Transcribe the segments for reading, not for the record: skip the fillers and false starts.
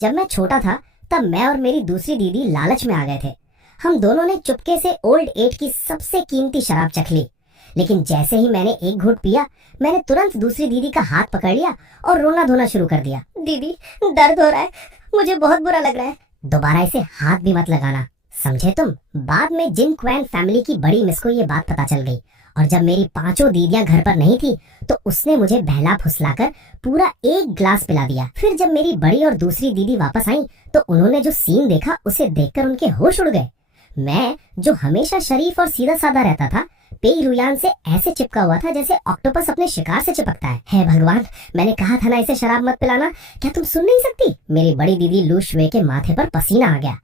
जब मैं छोटा था तब मैं और मेरी दूसरी दीदी लालच में आ गए थे। हम दोनों ने चुपके से ओल्ड एट की सबसे कीमती शराब चख ली। लेकिन जैसे ही मैंने एक घूंट पिया, मैंने तुरंत दूसरी दीदी का हाथ पकड़ लिया और रोना धोना शुरू कर दिया। दीदी, दर्द हो रहा है, मुझे बहुत बुरा लग रहा है। दोबारा इसे हाथ भी मत लगाना, समझे तुम। बाद में जिन क्वैन फैमिली की बड़ी मिस को ये बात पता चल गई और जब मेरी पांचों दीदियां घर पर नहीं थी तो उसने मुझे बहला फुसलाकर पूरा एक ग्लास पिला दिया। फिर जब मेरी बड़ी और दूसरी दीदी वापस आई तो उन्होंने जो सीन देखा उसे देखकर उनके होश उड़ गए। मैं जो हमेशा शरीफ और सीधा साधा रहता था, पेई रुयान से ऐसे चिपका हुआ था जैसे ऑक्टोपस अपने शिकार से चिपकता है। हे भगवान, मैंने कहा था ना इसे शराब मत पिलाना, क्या तुम सुन नहीं सकती? मेरी बड़ी दीदी लू शुए के माथे पर पसीना आ गया।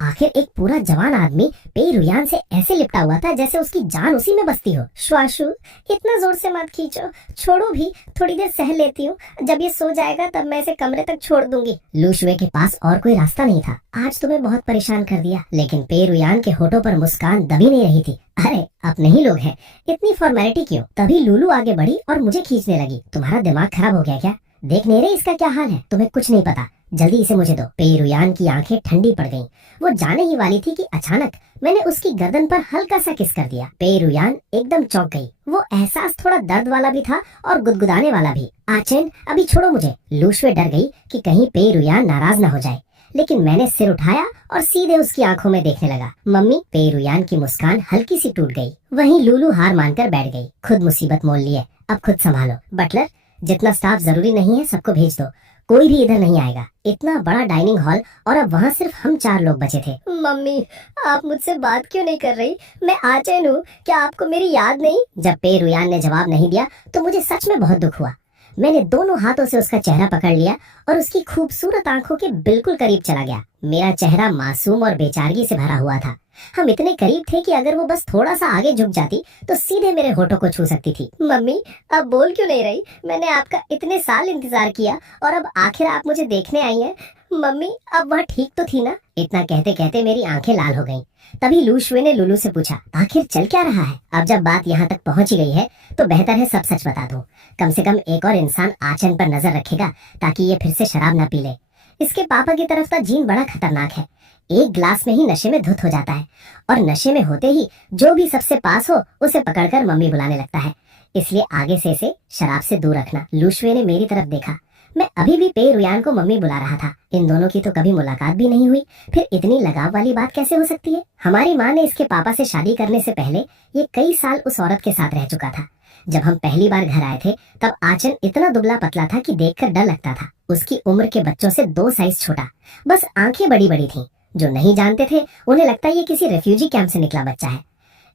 आखिर एक पूरा जवान आदमी पेई रुयान से ऐसे लिपटा हुआ था जैसे उसकी जान उसी में बसती हो। श्वाशु, इतना जोर से मत खींचो, छोड़ो भी, थोड़ी देर सह लेती हूँ, जब ये सो जाएगा तब मैं इसे कमरे तक छोड़ दूंगी। लू शुए के पास और कोई रास्ता नहीं था। आज तुम्हें बहुत परेशान कर दिया, लेकिन पेई रुयान के होठों पर मुस्कान दबी नहीं रही थी। अरे अपने ही लोग हैं, इतनी फॉर्मेलिटी क्यों? तभी लूलू आगे बढ़ी और मुझे खींचने लगी। तुम्हारा दिमाग खराब हो गया क्या? देख नहीं रहे इसका क्या हाल है? तुम्हें कुछ नहीं पता, जल्दी इसे मुझे दो। पेई रुयान की आंखें ठंडी पड़ गईं। वो जाने ही वाली थी कि अचानक मैंने उसकी गर्दन पर हल्का सा किस कर दिया। पेई रुयान एकदम चौंक गई। वो एहसास थोड़ा दर्द वाला भी था और गुदगुदाने वाला भी। आचेन, अभी छोड़ो मुझे। लू शुए डर गई कि कहीं पेई रुयान नाराज न हो जाए, लेकिन मैंने सिर उठाया और सीधे उसकी आंखों में देखने लगा। मम्मी। पेई रुयान की मुस्कान हल्की सी टूट गई। वहीं लूलू हार मानकर बैठ गई। खुद मुसीबत मोल लिए, अब खुद संभालो। बटलर, जितना स्टाफ जरूरी नहीं है सबको भेज दो, कोई भी इधर नहीं आएगा। इतना बड़ा डाइनिंग हॉल और अब वहाँ सिर्फ हम 4 लोग बचे थे। मम्मी, आप मुझसे बात क्यों नहीं कर रही? मैं आचेन हूँ, क्या आपको मेरी याद नहीं? जब पेई रुयान ने जवाब नहीं दिया तो मुझे सच में बहुत दुख हुआ। मैंने दोनों हाथों से उसका चेहरा पकड़ लिया और उसकी खूबसूरत आंखों के बिल्कुल करीब चला गया। मेरा चेहरा मासूम और बेचारगी से भरा हुआ था। हम इतने करीब थे कि अगर वो बस थोड़ा सा आगे झुक जाती तो सीधे मेरे होठों को छू सकती थी। मम्मी, अब बोल क्यों नहीं रही? मैंने आपका इतने साल इंतजार किया और अब आखिर आप मुझे देखने आई हैं। मम्मी, अब वह ठीक तो थी ना? इतना कहते कहते मेरी आंखें लाल हो गईं। तभी लू शुए ने लुलू से पूछा, आखिर चल क्या रहा है? अब जब बात यहाँ तक पहुँच गई है तो बेहतर है सब सच बता दो। कम से कम एक और इंसान आचन पर नजर रखेगा ताकि ये फिर से शराब न पी ले। इसके पापा की तरफ का जीन बड़ा खतरनाक है। एक ग्लास में ही नशे में धुत हो जाता है और नशे में होते ही जो भी सबसे पास हो उसे पकड़कर मम्मी बुलाने लगता है। इसलिए आगे से इसे शराब से दूर रखना। लू शुए ने मेरी तरफ देखा। मैं अभी भी पेई रुयान को मम्मी बुला रहा था। इन दोनों की तो कभी मुलाकात भी नहीं हुई, फिर इतनी लगाव वाली बात कैसे हो सकती है? हमारी माँ ने इसके पापा से शादी करने से पहले ये कई साल उस औरत के साथ रह चुका था। जब हम पहली बार घर आए थे तब आचन इतना दुबला पतला था कि देखकर डर लगता था। उसकी उम्र के बच्चों से 2 साइज छोटा, बस आंखें बड़ी बड़ी थीं। जो नहीं जानते थे उन्हें लगता ये किसी रेफ्यूजी कैंप से निकला बच्चा है।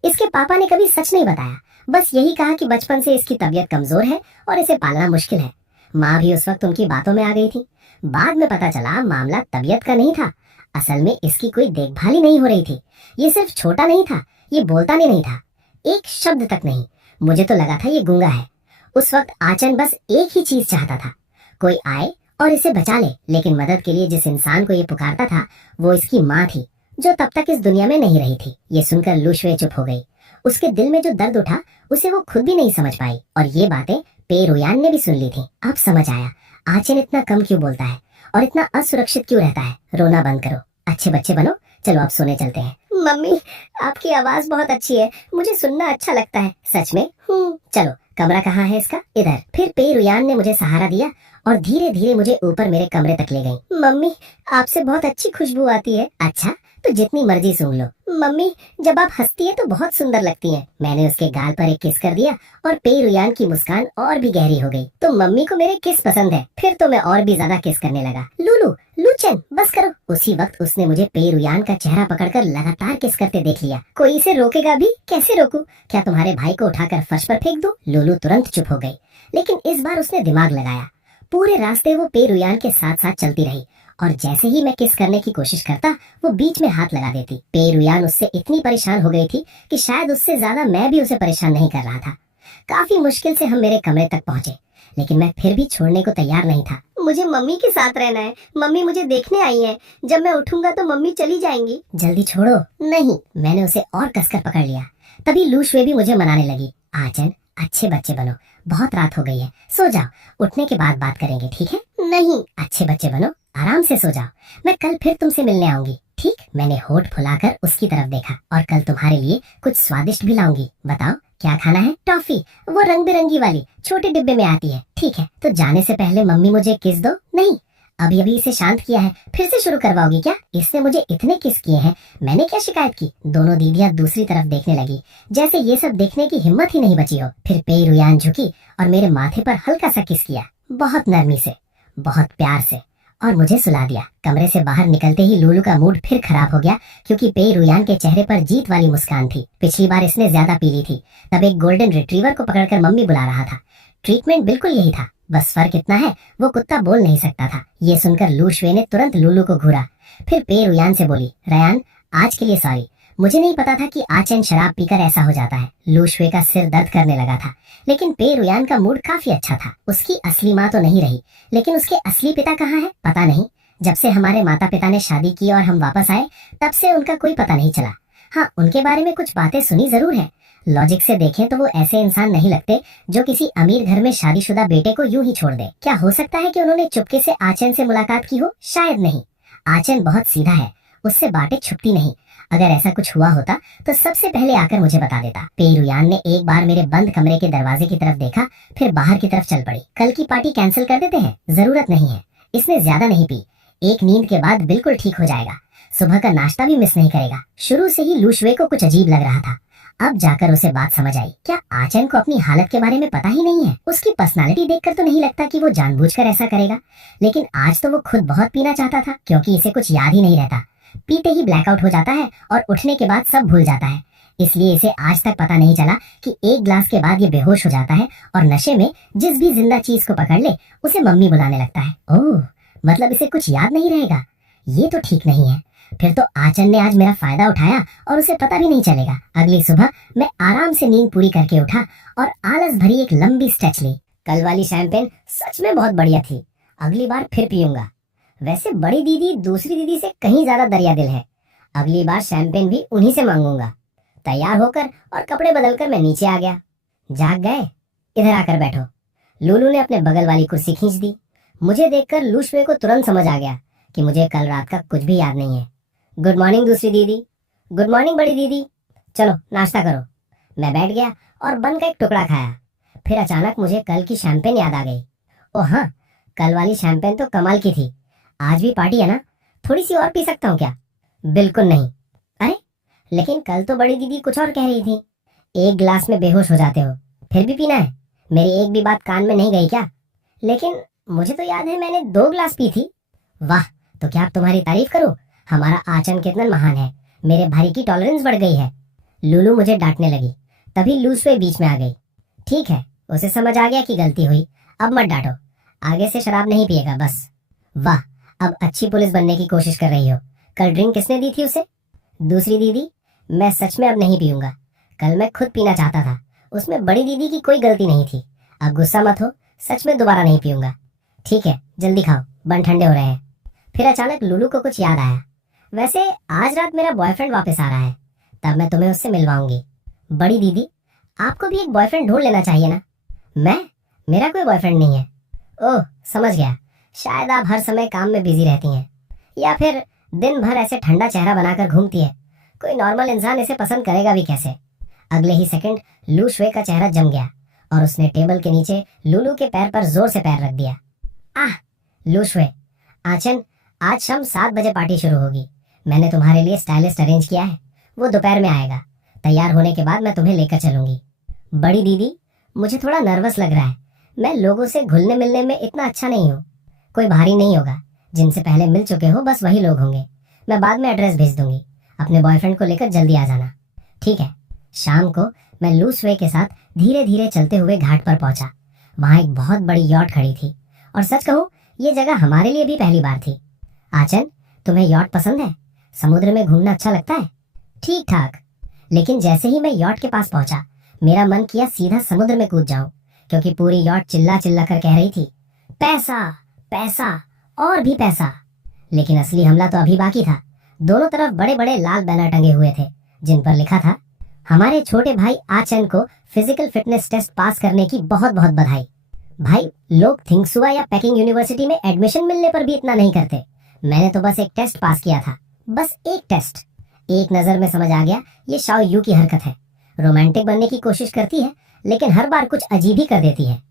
इसके पापा ने कभी सच नहीं बताया, बस यही कहा कि बचपन से इसकी तबीयत कमजोर है और इसे पालना मुश्किल है। माँ भी उस वक्त उनकी बातों में आ गई थी। बाद में पता चला मामला तबीयत का नहीं था, असल में इसकी कोई देखभाल ही नहीं हो रही थी। ये सिर्फ छोटा नहीं था, ये बोलता भी नहीं था, एक शब्द तक नहीं। मुझे तो लगा था ये गूंगा है। उस वक्त आचन बस एक ही चीज चाहता था, कोई आए और इसे बचा ले। लेकिन मदद के लिए जिस इंसान को ये पुकारता था वो इसकी माँ थी, जो तब तक इस दुनिया में नहीं रही थी। ये सुनकर लू शुए चुप हो गई। उसके दिल में जो दर्द उठा उसे वो खुद भी नहीं समझ पाई और ये बातें पेई रुयान ने भी सुन ली थी। अब समझ आया आचन इतना कम क्यों बोलता है और इतना असुरक्षित क्यों रहता है। रोना बंद करो, अच्छे बच्चे बनो। चलो अब सोने चलते हैं। मम्मी, आपकी आवाज बहुत अच्छी है, मुझे सुनना अच्छा लगता है। सच में? चलो, कमरा कहाँ है इसका? इधर। फिर पेई रुयान ने मुझे सहारा दिया और धीरे धीरे मुझे ऊपर मेरे कमरे तक ले गई। मम्मी, आपसे बहुत अच्छी खुशबू आती है। अच्छा, तो जितनी मर्जी सूंघ लो। मम्मी, जब आप हंसती है तो बहुत सुंदर लगती है। मैंने उसके गाल पर एक किस कर दिया और पेई रुयान की मुस्कान और भी गहरी हो गई। तो मम्मी को मेरे किस पसंद है। फिर तो मैं और भी ज्यादा किस करने लगा। लूलू, लूचन, बस करो। उसी वक्त उसने मुझे पेई रुयान का चेहरा पकड़कर लगातार किस करते देख लिया। कोई इसे रोकेगा भी? कैसे रोकूं? क्या तुम्हारे भाई को उठाकर फर्श पर फेंक दूं? लूलू तुरंत चुप हो गई, लेकिन इस बार उसने दिमाग लगाया। पूरे रास्ते वो पेई रुयान के साथ साथ चलती रही और जैसे ही मैं किस करने की कोशिश करता वो बीच में हाथ लगा देती। पेई रुयान उससे इतनी परेशान हो गई थी कि शायद उससे ज्यादा मैं भी उसे परेशान नहीं कर रहा था। काफी मुश्किल से हम मेरे कमरे तक पहुंचे, लेकिन मैं फिर भी छोड़ने को तैयार नहीं था। मुझे मम्मी के साथ रहना है, मम्मी मुझे देखने आई है। जब मैं उठूंगा तो मम्मी चली जाएंगी। जल्दी छोड़ो। नहीं, मैंने उसे और कसकर पकड़ लिया। तभी लू शुए भी मुझे मनाने लगी। आचन, अच्छे बच्चे बनो, बहुत रात हो गई है, सो जाओ, उठने के बाद बात करेंगे, ठीक है? नहीं, अच्छे बच्चे बनो, आराम से सो जाओ, मैं कल फिर तुमसे मिलने आऊंगी, ठीक? मैंने होठ फुलाकर उसकी तरफ देखा। और कल तुम्हारे लिए कुछ स्वादिष्ट भी लाऊंगी। बताओ क्या खाना है? टॉफी, वो रंग बिरंगी वाली छोटे डिब्बे में आती है। ठीक है, तो जाने से पहले मम्मी मुझे किस दो। नहीं, अभी अभी इसे शांत किया है, फिर से शुरू करवाओगी क्या? इसने मुझे इतने किस किए हैं, मैंने क्या शिकायत की? दोनों दीदियां दूसरी तरफ देखने लगी, जैसे ये सब देखने की हिम्मत ही नहीं बची हो। फिर पेई रुयान झुकी और मेरे माथे पर हल्का सा किस किया, बहुत नरमी से, बहुत प्यार से, और मुझे सुला दिया। कमरे से बाहर निकलते ही लूलू का मूड फिर खराब हो गया, क्योंकि पेई रुयान के चेहरे पर जीत वाली मुस्कान थी। पिछली बार इसने ज्यादा पी ली थी, तब एक गोल्डन रिट्रीवर को पकड़कर मम्मी बुला रहा था। ट्रीटमेंट बिल्कुल यही था, बस फर्क इतना है वो कुत्ता बोल नहीं सकता था। ये सुनकर लू शुए ने तुरंत लूलू को घूरा। फिर पेई रुयान से बोली, रयान, आज के लिए सॉरी, मुझे नहीं पता था कि आचन शराब पीकर ऐसा हो जाता है। लू शुए का सिर दर्द करने लगा था, लेकिन पेई रुयान का मूड काफी अच्छा था। उसकी असली माँ तो नहीं रही, लेकिन उसके असली पिता कहाँ है पता नहीं। जब से हमारे माता पिता ने शादी की और हम वापस आए, तब से उनका कोई पता नहीं चला। हाँ, उनके बारे में कुछ बातें सुनी जरूर है। लॉजिक से देखें तो वो ऐसे इंसान नहीं लगते जो किसी अमीर घर में शादीशुदा बेटे को यूं ही छोड़ दे। क्या हो सकता है कि उन्होंने चुपके से आचन से मुलाकात की हो? शायद नहीं। आचन बहुत सीधा है, उससे बातें छुपती नहीं। अगर ऐसा कुछ हुआ होता तो सबसे पहले आकर मुझे बता देता। पेई रुयान ने एक बार मेरे बंद कमरे के दरवाजे की तरफ देखा, फिर बाहर की तरफ चल पड़ी। कल की पार्टी कैंसिल कर देते हैं, जरूरत नहीं है। इसने ज्यादा नहीं पी, एक नींद के बाद बिल्कुल ठीक हो जाएगा। सुबह का नाश्ता भी मिस नहीं करेगा। शुरू से ही लू शुए को कुछ अजीब लग रहा था, अब जाकर उसे बात समझ आई। क्या आचन को अपनी हालत के बारे में पता ही नहीं है? उसकी पर्सनालिटी देखकर तो नहीं लगता कि वो जानबूझकर ऐसा करेगा, लेकिन आज तो वो खुद बहुत पीना चाहता था, क्योंकि इसे कुछ याद ही नहीं रहता। पीते ही ब्लैकआउट हो जाता है और उठने के बाद सब भूल जाता है। इसलिए इसे आज तक पता नहीं चला कि एक ग्लास के बाद ये बेहोश हो जाता है और नशे में जिस भी जिंदा चीज को पकड़ ले उसे मम्मी बुलाने लगता है। ओह, मतलब इसे कुछ याद नहीं रहेगा? ये तो ठीक नहीं है। फिर तो आचन ने आज मेरा फायदा उठाया और उसे पता भी नहीं चलेगा। अगली सुबह मैं आराम से नींद पूरी करके उठा और आलस भरी एक लंबी स्ट्रेच ली। कल वाली शैंपेन सच में बहुत बढ़िया थी, अगली बार फिर पीऊंगा। वैसे बड़ी दीदी दूसरी दीदी से कहीं ज्यादा दरिया दिल है, अगली बार शैंपेन भी उन्हीं से मांगूंगा। तैयार होकर और कपड़े बदलकर मैं नीचे आ गया। जाग गए? इधर आकर बैठो। लूलू ने अपने बगल वाली कुर्सी खींच दी। मुझे देखकर लू शुए को तुरंत समझ आ गया कि मुझे कल रात का कुछ भी याद नहीं है। गुड मॉर्निंग दूसरी दीदी। गुड मॉर्निंग बड़ी दीदी। चलो नाश्ता करो। मैं बैठ गया और बन का एक टुकड़ा खाया। फिर अचानक मुझे कल की शैंपेन याद आ गई। ओह हाँ, कल वाली शैंपेन तो कमाल की थी। आज भी पार्टी है ना, थोड़ी सी और पी सकता हूँ क्या? बिल्कुल नहीं। अरे, लेकिन कल तो बड़ी दीदी कुछ और कह रही थी। एक गिलास में बेहोश हो जाते हो, फिर भी पीना है? मेरी एक भी बात कान में नहीं गई क्या? लेकिन मुझे तो याद है मैंने 2 गिलास पी थी। वाह, तो क्या आप तुम्हारी तारीफ करो? हमारा आचन कितना महान है, मेरे भाई की टॉलरेंस बढ़ गई है। लूलू मुझे डांटने लगी, तभी लू शुए बीच में आ गई। ठीक है, उसे समझ आ गया कि गलती हुई, अब मत डांटो, आगे से शराब नहीं पिएगा बस। वाह, अब अच्छी पुलिस बनने की कोशिश कर रही हो। कल ड्रिंक किसने दी थी उसे? दूसरी दीदी। मैं सच में अब नहीं पीऊंगा, कल मैं खुद पीना चाहता था, उसमें बड़ी दीदी की कोई गलती नहीं थी। अब गुस्सा मत हो, सच में दोबारा नहीं पीऊंगा। ठीक है, जल्दी खाओ, बन ठंडे हो रहे हैं। फिर अचानक लूलू को कुछ याद आया। वैसे आज रात मेरा बॉयफ्रेंड वापस आ रहा है, तब मैं तुम्हें उससे मिलवाऊंगी। बड़ी दीदी, आपको भी एक बॉयफ्रेंड ढूंढ लेना चाहिए ना। मैं? मेरा कोई बॉयफ्रेंड नहीं है। ओह, समझ गया, शायद आप हर समय काम में बिजी रहती हैं, या फिर दिन भर ऐसे ठंडा चेहरा बनाकर घूमती है। कोई नॉर्मल इंसान इसे पसंद करेगा भी कैसे? अगले ही सेकंड लू शुए का चेहरा जम गया और उसने टेबल के नीचे लूलू के पैर पर जोर से पैर रख दिया। आह! लू शुए, आचन, आज शाम 7 बजे पार्टी शुरू होगी। मैंने तुम्हारे लिए स्टाइलिस्ट अरेंज किया है, वो दोपहर में आएगा। तैयार होने के बाद मैं तुम्हें लेकर चलूंगी। बड़ी दीदी, मुझे थोड़ा नर्वस लग रहा है, मैं लोगों से घुलने मिलने में इतना अच्छा नहीं हूँ। कोई भारी नहीं होगा, जिनसे पहले मिल चुके हो बस वही लोग होंगे। मैं बाद में एड्रेस भेज दूंगी, अपने बॉयफ्रेंड को लेकर जल्दी आ जाना। ठीक है। शाम को मैं लू शुए के साथ धीरे धीरे चलते हुए घाट पर पहुंचा। वहां एक बहुत बड़ी यॉट खड़ी थी, और सच कहूँ ये जगह हमारे लिए भी पहली बार थी। आचन, तुम्हें यॉट पसंद है? समुद्र में घूमना अच्छा लगता है? ठीक ठाक। लेकिन जैसे ही मैं यॉट के पास पहुंचा, मेरा मन किया सीधा समुद्र में कूद जाऊं, क्योंकि पूरी यॉट चिल्ला चिल्ला कर कह रही थी, पैसा पैसा और भी पैसा। लेकिन असली हमला तो अभी बाकी था। दोनों तरफ बड़े बड़े लाल बैनर टंगे हुए थे, जिन पर लिखा था, हमारे छोटे भाई आचन को फिजिकल फिटनेस टेस्ट पास करने की बहुत बहुत बधाई। भाई लोग थिंग्सुआ या पेकिंग यूनिवर्सिटी में एडमिशन मिलने पर भी इतना नहीं करते। मैंने तो बस एक टेस्ट पास किया था, बस एक टेस्ट। एक नजर में समझ आ गया ये शाओ यू की हरकत है। रोमांटिक बनने की कोशिश करती है लेकिन हर बार कुछ अजीब ही कर देती है।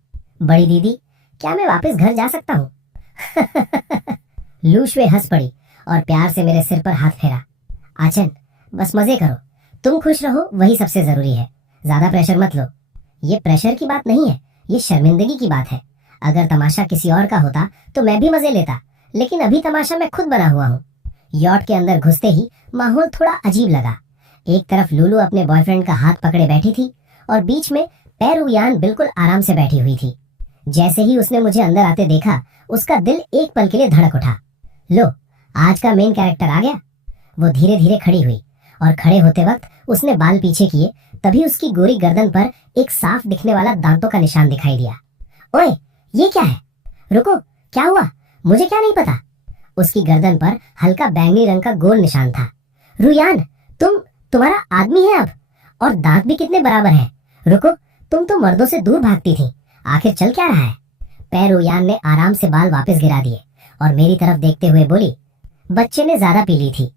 बड़ी दीदी, क्या मैं वापस घर जा सकता हूँ? लू शुए हंस पड़ी और प्यार से मेरे सिर पर हाथ फेरा। आचन, बस मजे करो, तुम खुश रहो वही सबसे जरूरी है। ज्यादा प्रेशर मत लो। ये प्रेशर की बात नहीं है, ये शर्मिंदगी की बात है। अगर तमाशा किसी और का होता तो मैं भी मजे लेता, लेकिन अभी तमाशा मैं खुद बना हुआ हूँ। यॉट के अंदर घुसते ही माहौल थोड़ा अजीब लगा। एक तरफ लुलु अपने बॉयफ्रेंड का हाथ पकड़े बैठी थी और बीच में पैरू यान बिल्कुल आराम से बैठी हुई थी। जैसे ही उसने मुझे अंदर आते देखा, उसका दिल एक पल के लिए धड़क उठा। लो, आज का मेन कैरेक्टर आ गया। वो धीरे धीरे खड़ी हुई और खड़े होते वक्त उसने बाल पीछे किए, तभी उसकी गोरी गर्दन पर एक साफ दिखने वाला दांतों का निशान दिखाई दिया। ओए, ये क्या है? रुको, क्या हुआ? मुझे क्या नहीं पता। उसकी गर्दन पर हल्का बैंगनी रंग का गोल निशान था। रुयान, तुम्हारा आदमी है अब, और दांत भी कितने बराबर हैं। रुको, तुम तो मर्दों से दूर भागती थी, आखिर चल क्या रहा है? पैरुयान ने आराम से बाल वापस गिरा दिए और मेरी तरफ देखते हुए बोली, बच्चे ने ज्यादा पी ली थी।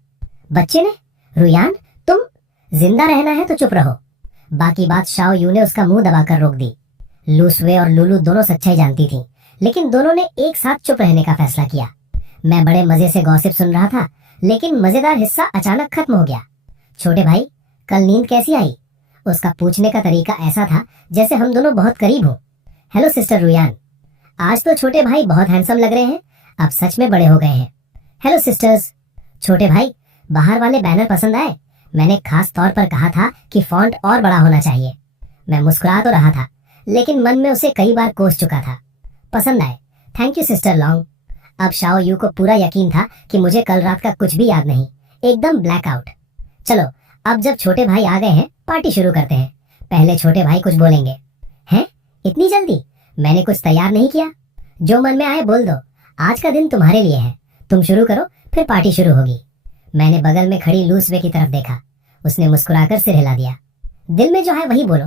बच्चे ने? रुयान, तुम जिंदा रहना है तो चुप रहो। बाकी बात शाओ यू ने उसका मुंह दबाकर रोक दी। लू शुए और लुलु दोनों सच्चाई जानती थी, लेकिन दोनों ने एक साथ चुप रहने का फैसला किया। मैं बड़े मजे से गॉसिप सुन रहा था, लेकिन मजेदार हिस्सा अचानक खत्म हो गया। छोटे भाई, कल नींद कैसी आई? उसका पूछने का तरीका ऐसा था जैसे हम दोनों बहुत करीब हों। हेलो सिस्टर रुयान, आज तो छोटे भाई बहुत हैंडसम लग रहे हैं, अब सच में बड़े हो गए हैं। Hello sisters. छोटे भाई, बाहर वाले बैनर पसंद आए? मैंने खास तौर पर कहा था कि फॉन्ट और बड़ा होना चाहिए। मैं मुस्कुरा तो रहा था, लेकिन मन में उसे कई बार कोस चुका था। पसंद आए, थैंक यू सिस्टर लॉन्ग। अब शाओ यू को पूरा यकीन था कि मुझे कल रात का कुछ भी याद नहीं, एकदम ब्लैकआउट। चलो, अब जब छोटे भाई आ गए हैं, पार्टी शुरू करते हैं। पहले छोटे भाई कुछ बोलेंगे। हैं? इतनी जल्दी? मैंने कुछ तैयार नहीं किया। जो मन में आए बोल दो, आज का दिन तुम्हारे लिए है। तुम शुरू करो, फिर पार्टी शुरू होगी। मैंने बगल में खड़ी लूसवे की तरफ देखा। उसने मुस्कुराकर सिर हिला दिया। दिल में जो है वही बोलो।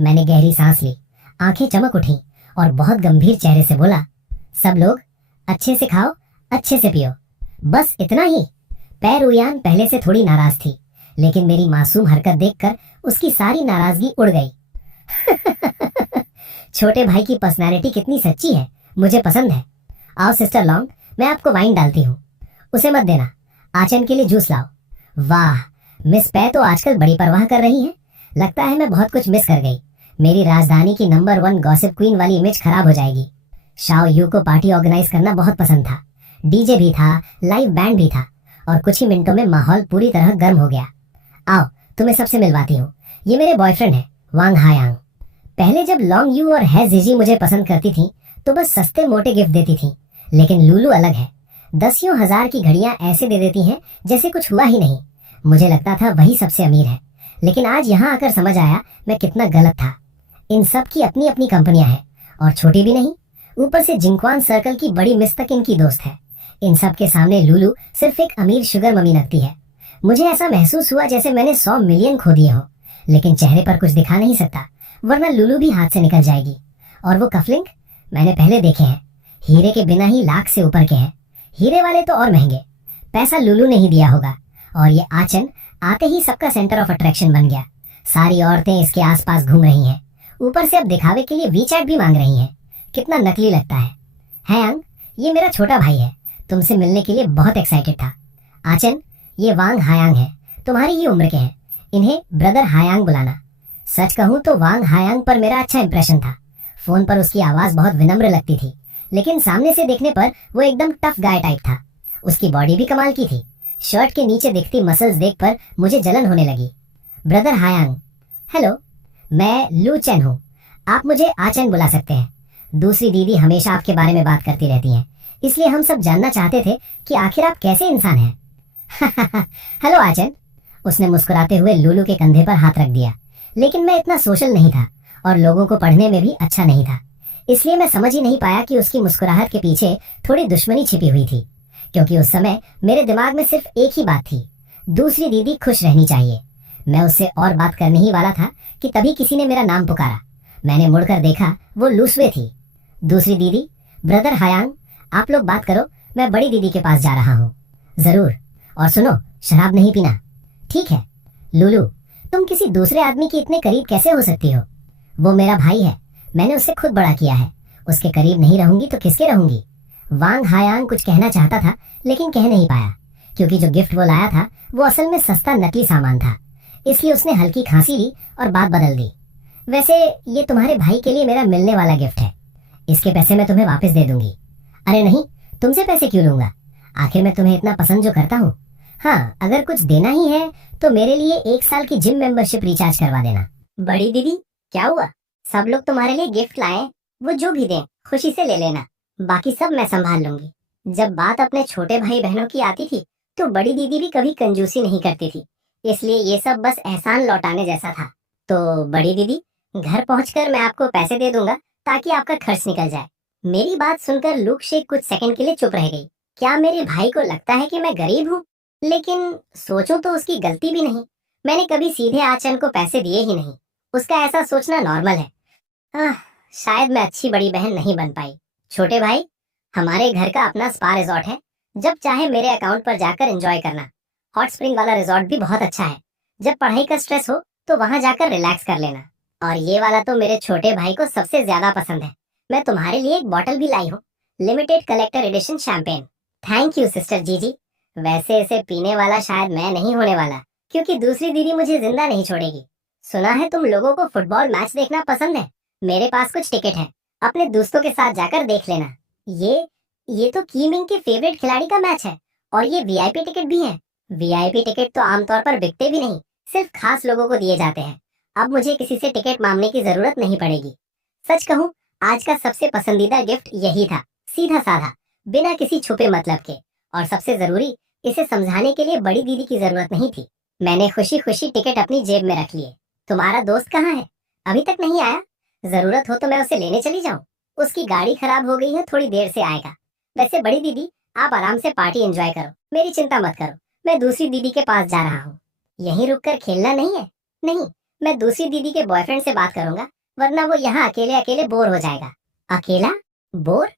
मैंने गहरी सांस ली, आंखें चमक उठी और बहुत गंभीर चेहरे से बोला, सब लोग अच्छे से खाओ, अच्छे से पियो, बस इतना ही। पैरुयान पहले से थोड़ी नाराज थी, लेकिन मेरी मासूम हरकत देखकर उसकी सारी नाराजगी उड़ गई। छोटे भाई की पर्सनालिटी कितनी सच्ची है, मुझे पसंद है। आओ सिस्टर लॉन्ग, मैं आपको वाइन डालती हूँ। उसे मत देना, आचन के लिए जूस लाओ। वाह, मिस पै तो आजकल बड़ी परवाह कर रही है। लगता है मैं बहुत कुछ मिस कर गई। मेरी राजधानी की नंबर 1 गॉसिप क्वीन वाली इमेज खराब हो जाएगी। शाओ यू को पार्टी ऑर्गेनाइज करना बहुत पसंद था। डीजे भी था, लाइव बैंड भी था और कुछ ही मिनटों में माहौल पूरी तरह गर्म हो गया। आओ, तुम्हें सबसे मिलवाती हूँ। ये मेरे बॉयफ्रेंड है, वांग हायांग। पहले जब लॉन्ग यू और है जीजी मुझे पसंद करती थी तो बस सस्ते मोटे गिफ्ट देती थी, लेकिन लुलु अलग है। दसियों हजार की घड़ियां ऐसे दे देती हैं जैसे कुछ हुआ ही नहीं। मुझे लगता था वही सबसे अमीर है, लेकिन आज यहाँ आकर समझ आया मैं कितना गलत था। इन सब की अपनी अपनी कंपनियां हैं और छोटी भी नहीं। ऊपर से जिंक्वान सर्कल की बड़ी मिस तक इनकी दोस्त है। इन सब के सामने लुलु सिर्फ एक अमीर शुगर मम्मी लगती है। मुझे ऐसा महसूस हुआ जैसे मैंने 100 मिलियन खो दिए हो, लेकिन चेहरे पर कुछ दिखा नहीं सकता, वरना लुलु भी हाथ से निकल जाएगी। और वो कफलिंग मैंने पहले देखे हैं, हीरे के बिना ही लाख से ऊपर के हैं। हीरे वाले तो और महंगे। पैसा लुलु ने ही दिया होगा। और ये आचन आते ही सबका सेंटर ऑफ अट्रैक्शन बन गया। सारी औरतें इसके आसपास घूम रही हैं। ऊपर से अब दिखावे के लिए वीचैट भी मांग रही हैं। कितना नकली लगता है। हैंग, ये मेरा छोटा भाई है, तुमसे मिलने के लिए बहुत एक्साइटेड था। आचन, ये वांग हायांग है, तुम्हारी ही उम्र के हैं। इन्हें ब्रदर हायांग बुलाना। सच कहूँ तो वांग हायांग पर मेरा अच्छा इंप्रेशन था। फोन पर उसकी आवाज बहुत विनम्र लगती थी, लेकिन सामने से देखने पर वो एकदम टफ गाय टाइप था। उसकी बॉडी भी कमाल की थी। शर्ट के नीचे दिखती मसल्स देखकर मुझे जलन होने लगी। ब्रदर हायांग। हेलो, मैं लू चेन हूँ, आप मुझे आचन बुला सकते हैं। दूसरी दीदी हमेशा आपके बारे में बात करती रहती हैं, इसलिए हम सब जानना चाहते थे कि आखिर आप कैसे इंसान हैं। हेलो आचन। उसने मुस्कुराते हुए लुलु के कंधे पर हाथ रख दिया। लेकिन मैं इतना सोशल नहीं था और लोगों को पढ़ने में भी अच्छा नहीं था, इसलिए मैं समझ ही नहीं पाया कि उसकी मुस्कुराहट के पीछे थोड़ी दुश्मनी छिपी हुई थी। क्योंकि उस समय मेरे दिमाग में सिर्फ एक ही बात थी, दूसरी दीदी खुश रहनी चाहिए। मैं उससे और बात करने ही वाला था कि तभी किसी ने मेरा नाम पुकारा। मैंने मुड़कर देखा, वो लूसवे थी। दूसरी दीदी, ब्रदर हायांग, आप लोग बात करो, मैं बड़ी दीदी के पास जा रहा हूँ। जरूर। और सुनो, शराब नहीं पीना। ठीक है। लूलू, तुम किसी दूसरे आदमी के इतने करीब कैसे हो सकती हो? वो मेरा भाई है, मैंने उससे खुद बड़ा किया है। उसके करीब नहीं रहूंगी तो किसके रहूंगी? वांग हायांग कुछ कहना चाहता था लेकिन कह नहीं पाया, क्योंकि जो गिफ्ट वो लाया था वो असल में सस्ता नकली सामान था। इसलिए उसने हल्की खांसी ली और बात बदल दी। वैसे ये तुम्हारे भाई के लिए मेरा मिलने वाला गिफ्ट है। इसके पैसे मैं तुम्हें वापस दे दूंगी। अरे नहीं, तुमसे पैसे क्यों लूंगा? आखिर मैं तुम्हें इतना पसंद जो करता हूँ। हाँ, अगर कुछ देना ही है तो मेरे लिए 1 साल की जिम मेंबरशिप रिचार्ज करवा देना। बड़ी दीदी, क्या हुआ? सब लोग तुम्हारे लिए गिफ्ट लाए, वो जो भी दें खुशी से ले लेना, बाकी सब मैं संभाल लूंगी। जब बात अपने छोटे भाई बहनों की आती थी तो बड़ी दीदी भी कभी कंजूसी नहीं करती थी, इसलिए ये सब बस एहसान लौटाने जैसा था। तो बड़ी दीदी, घर पहुंचकर मैं आपको पैसे दे दूंगा ताकि आपका खर्च निकल जाए। मेरी बात सुनकर लूक शेख कुछ सेकंड के लिए चुप रह गई। क्या मेरे भाई को लगता है कि मैं गरीब हूँ? लेकिन सोचूं तो उसकी गलती भी नहीं। मैंने कभी सीधे आचन को पैसे दिए ही नहीं। उसका ऐसा सोचना नॉर्मल है। आह, शायद मैं अच्छी बड़ी बहन नहीं बन पाई। छोटे भाई, हमारे घर का अपना स्पा रिजॉर्ट है, जब चाहे मेरे अकाउंट पर जाकर एंजॉय करना। हॉट स्प्रिंग वाला रिजॉर्ट भी बहुत अच्छा है। जब पढ़ाई का स्ट्रेस हो तो वहां जाकर रिलैक्स कर लेना। और ये वाला तो मेरे छोटे भाई को सबसे ज्यादा पसंद है। मैं तुम्हारे लिए एक बॉटल भी लाई हूँ, limited collector edition champagne. Thank you sister जीजी। वैसे इसे पीने वाला शायद मैं नहीं होने वाला, क्योंकि दूसरी दीदी मुझे जिंदा नहीं छोड़ेगी। सुना है तुम लोगों को फुटबॉल मैच देखना पसंद है। मेरे पास कुछ टिकट है, अपने दोस्तों के साथ जाकर देख लेना। ये तो कीमिंग के फेवरेट खिलाड़ी का मैच है, और ये वीआईपी टिकट भी है। वीआईपी टिकट तो आमतौर पर बिकते भी नहीं, सिर्फ खास लोगों को दिए जाते हैं। अब मुझे किसी से टिकट मांगने की जरूरत नहीं पड़ेगी। सच कहूँ, आज का सबसे पसंदीदा गिफ्ट यही था, सीधा साधा, बिना किसी छुपे मतलब के। और सबसे जरूरी, इसे समझाने के लिए बड़ी दीदी की जरूरत नहीं थी। मैंने खुशी खुशी टिकट अपनी जेब में रख लिए। तुम्हारा दोस्त कहाँ है? अभी तक नहीं आया? जरूरत हो तो मैं उसे लेने चली जाऊं? उसकी गाड़ी खराब हो गई है, थोड़ी देर से आएगा। वैसे बड़ी दीदी, आप आराम से पार्टी एंजॉय करो, मेरी चिंता मत करो। मैं दूसरी दीदी के पास जा रहा हूँ। यहीं रुककर खेलना नहीं है? नहीं, मैं दूसरी दीदी के बॉयफ्रेंड से बात करूंगा, वरना वो यहाँ अकेले अकेले बोर हो जाएगा। अकेला? बोर?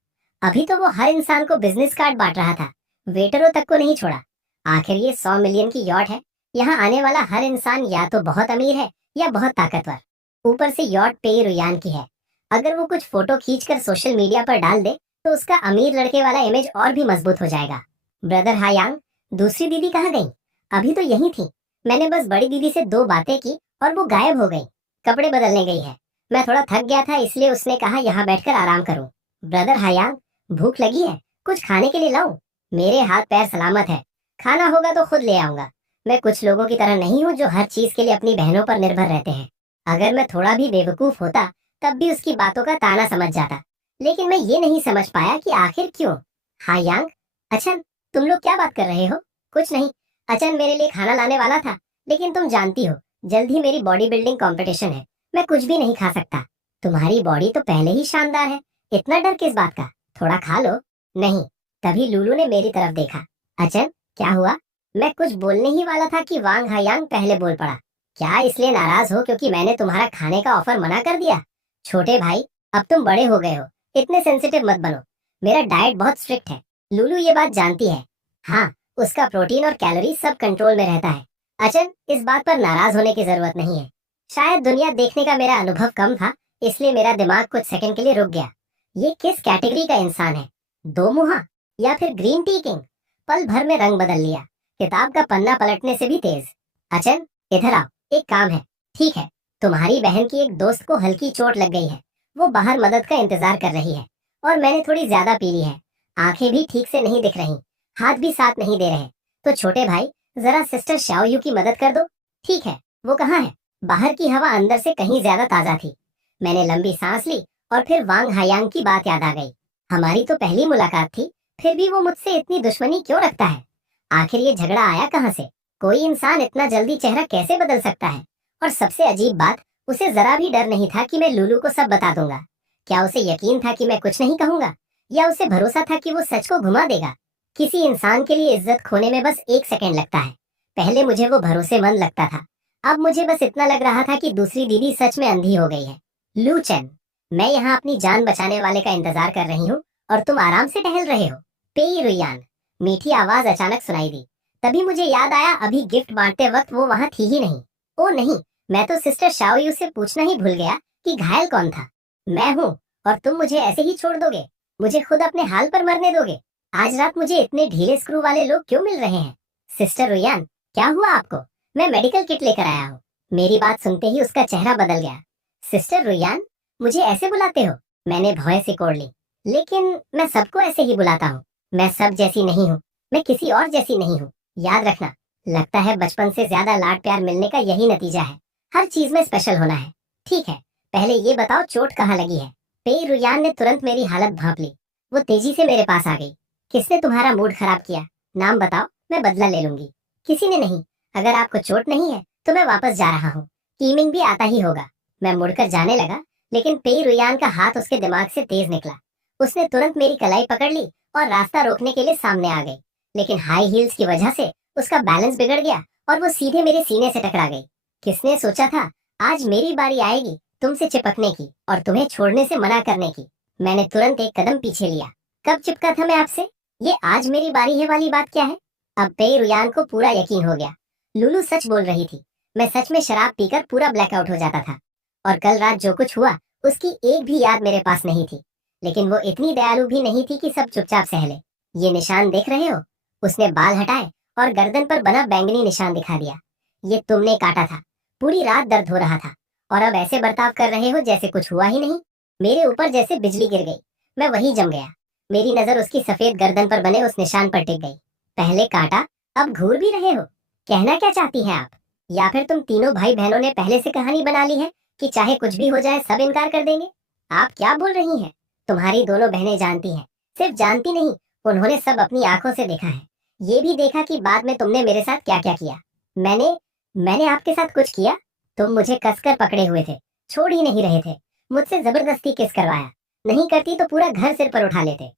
अभी तो वो हर इंसान को बिजनेस कार्ड बांट रहा था, वेटरों तक को नहीं छोड़ा। आखिर ये 100 मिलियन की यॉट है। यहाँ आने वाला हर इंसान या तो बहुत अमीर है या बहुत ताकतवर। ऊपर से यॉट पेई रुयान की है। अगर वो कुछ फोटो खींचकर सोशल मीडिया पर डाल दे तो उसका अमीर लड़के वाला इमेज और भी मजबूत हो जाएगा। ब्रदर हायांग, दूसरी दीदी कहाँ गई? अभी तो यही थी। मैंने बस बड़ी दीदी से 2 बातें की और वो गायब हो गई। कपड़े बदलने गई है। मैं थोड़ा थक गया था, इसलिए उसने कहा यहाँ बैठकर आराम करूं। ब्रदर हायांग, भूख लगी है? कुछ खाने के लिए लाऊं? मेरे हाथ पैर सलामत है। खाना होगा तो खुद ले आऊंगा। मैं कुछ लोगों की तरह नहीं हूँ जो हर चीज के लिए अपनी बहनों पर निर्भर रहते हैं। अगर मैं थोड़ा भी बेवकूफ होता तब भी उसकी बातों का ताना समझ जाता, लेकिन मैं ये नहीं समझ पाया कि आखिर क्यों। हायांग, अचन, तुम लोग क्या बात कर रहे हो? कुछ नहीं। अचन मेरे लिए खाना लाने वाला था, लेकिन तुम जानती हो जल्द ही मेरी बॉडी बिल्डिंग कंपटीशन है, मैं कुछ भी नहीं खा सकता। तुम्हारी बॉडी तो पहले ही शानदार है, इतना डर किस बात का? थोड़ा खा लो। नहीं। तभी लूलू ने मेरी तरफ देखा। अचन, क्या हुआ? मैं कुछ बोलने ही वाला था कि वांग हायांग पहले बोल पड़ा। क्या इसलिए नाराज हो क्योंकि मैंने तुम्हारा खाने का ऑफर मना कर दिया? छोटे भाई, अब तुम बड़े हो गए हो, इतने सेंसिटिव मत बनो। मेरा डाइट बहुत स्ट्रिक्ट है, लूलू ये बात जानती है। हाँ, उसका प्रोटीन और कैलोरी सब कंट्रोल में रहता है। अचन, इस बात पर नाराज होने की जरूरत नहीं है। शायद दुनिया देखने का मेरा अनुभव कम था, इसलिए मेरा दिमाग कुछ सेकंड के लिए रुक गया। ये किस कैटेगरी का इंसान है? दो मुहा या फिर ग्रीन टी किंग? पल भर में रंग बदल लिया, किताब का पन्ना पलटने से भी तेज। अचन, इधर आओ, एक काम है। ठीक है, तुम्हारी बहन की एक दोस्त को हल्की चोट लग गई है, वो बाहर मदद का इंतजार कर रही है, और मैंने थोड़ी ज्यादा पी ली है। आंखें भी ठीक से नहीं दिख रही, हाथ भी साथ नहीं दे रहे। तो छोटे भाई, जरा सिस्टर शाओयू की मदद कर दो। ठीक है, वो कहाँ है? बाहर की हवा अंदर से कहीं ज्यादा ताजा थी। मैंने लंबी सांस ली और फिर वांग हायांग की बात याद आ गई। हमारी तो पहली मुलाकात थी, फिर भी वो मुझसे इतनी दुश्मनी क्यों रखता है? आखिर ये झगड़ा आया कहाँ से? कोई इंसान इतना जल्दी चेहरा कैसे बदल सकता है? और सबसे अजीब बात, उसे जरा भी डर नहीं था कि मैं लूलू को सब बता दूंगा। क्या उसे यकीन था कि मैं कुछ नहीं कहूंगा, या उसे भरोसा था कि वो सच को घुमा देगा? किसी इंसान के लिए इज्जत खोने में बस 1 सेकंड लगता है। पहले मुझे वो भरोसेमंद लगता था, अब मुझे बस इतना लग रहा था कि दूसरी दीदी सच में अंधी हो गई है। लू चेन, मैं यहाँ अपनी जान बचाने वाले का इंतजार कर रही हूँ और तुम आराम से टहल रहे हो। पेई रुयान। मीठी आवाज अचानक सुनाई दी। तभी मुझे याद आया अभी गिफ्ट बांटते वक्त वो वहां थी ही नहीं। ओ नहीं, मैं तो सिस्टर शाओयू से पूछना ही भूल गया कि घायल कौन था। मैं हूँ, और तुम मुझे ऐसे ही छोड़ दोगे? मुझे खुद अपने हाल पर मरने दोगे? आज रात मुझे इतने ढीले स्क्रू वाले लोग क्यों मिल रहे हैं? सिस्टर रुयान, क्या हुआ आपको? मैं मेडिकल किट लेकर आया हूँ। मेरी बात सुनते ही उसका चेहरा बदल गया। सिस्टर रुयान, मुझे ऐसे बुलाते हो? मैंने भौं सिकोड़ ली। लेकिन मैं सबको ऐसे ही बुलाता हूँ। मैं सब जैसी नहीं हूँ, मैं किसी और जैसी नहीं हूँ। याद रखना, लगता है बचपन से ज्यादा लाड प्यार मिलने का यही नतीजा है। हर चीज में स्पेशल होना है। ठीक है, पहले ये बताओ चोट कहाँ लगी है? पेई रुयान ने तुरंत मेरी हालत भांप ली। वो तेजी से मेरे पास आ गई। किसने तुम्हारा मूड खराब किया? नाम बताओ, मैं बदला ले लूंगी। किसी ने नहीं। अगर आपको चोट नहीं है तो मैं वापस जा रहा हूँ। कीमिंग भी आता ही होगा। मैं मुड़कर जाने लगा, लेकिन पेई रुयान का हाथ उसके दिमाग से तेज निकला। उसने तुरंत मेरी कलाई पकड़ ली और रास्ता रोकने के लिए सामने आ गई। लेकिन हाई हील्स की वजह से उसका बैलेंस बिगड़ गया और वो सीधे मेरे सीने से टकरा गई। किसने सोचा था आज मेरी बारी आएगी तुमसे चिपकने की और तुम्हें छोड़ने से मना करने की? मैंने तुरंत एक कदम पीछे लिया। कब चिपका था मैं आपसे? ये आज मेरी बारी है वाली बात क्या है? अब पेई रुयान को पूरा यकीन हो गया। लुलू सच बोल रही थी। मैं सच में शराब पीकर पूरा ब्लैकआउट हो जाता था, और कल रात जो कुछ हुआ उसकी एक भी याद मेरे पास नहीं थी। लेकिन वो इतनी दयालु भी नहीं थी कि सब चुपचाप सह ले। ये निशान देख रहे हो? उसने बाल हटाए और गर्दन पर बना बैंगनी निशान दिखा दिया। ये तुमने काटा था। पूरी रात दर्द हो रहा था, और अब ऐसे बर्ताव कर रहे हो जैसे कुछ हुआ ही नहीं। मेरे ऊपर जैसे बिजली गिर गई। मैं वहीं जम गया। मेरी नजर उसकी सफेद गर्दन पर बने उस निशान पर टिक गई। पहले काटा, अब घूर भी रहे हो। कहना क्या चाहती हैं आप? या फिर तुम तीनों भाई बहनों ने पहले से कहानी बना ली है कि चाहे कुछ भी हो जाए सब इनकार कर देंगे? आप क्या बोल रही हैं? तुम्हारी दोनों बहनें जानती हैं। सिर्फ जानती नहीं, उन्होंने सब अपनी आंखों से देखा है। ये भी देखा कि बाद में तुमने मेरे साथ क्या क्या किया। मैंने मैंने आपके साथ कुछ किया? तुम मुझे कसकर पकड़े हुए थे, छोड़ ही नहीं रहे थे। मुझसे जबरदस्ती किस करवाया। नहीं करती तो पूरा घर सिर पर उठा लेते।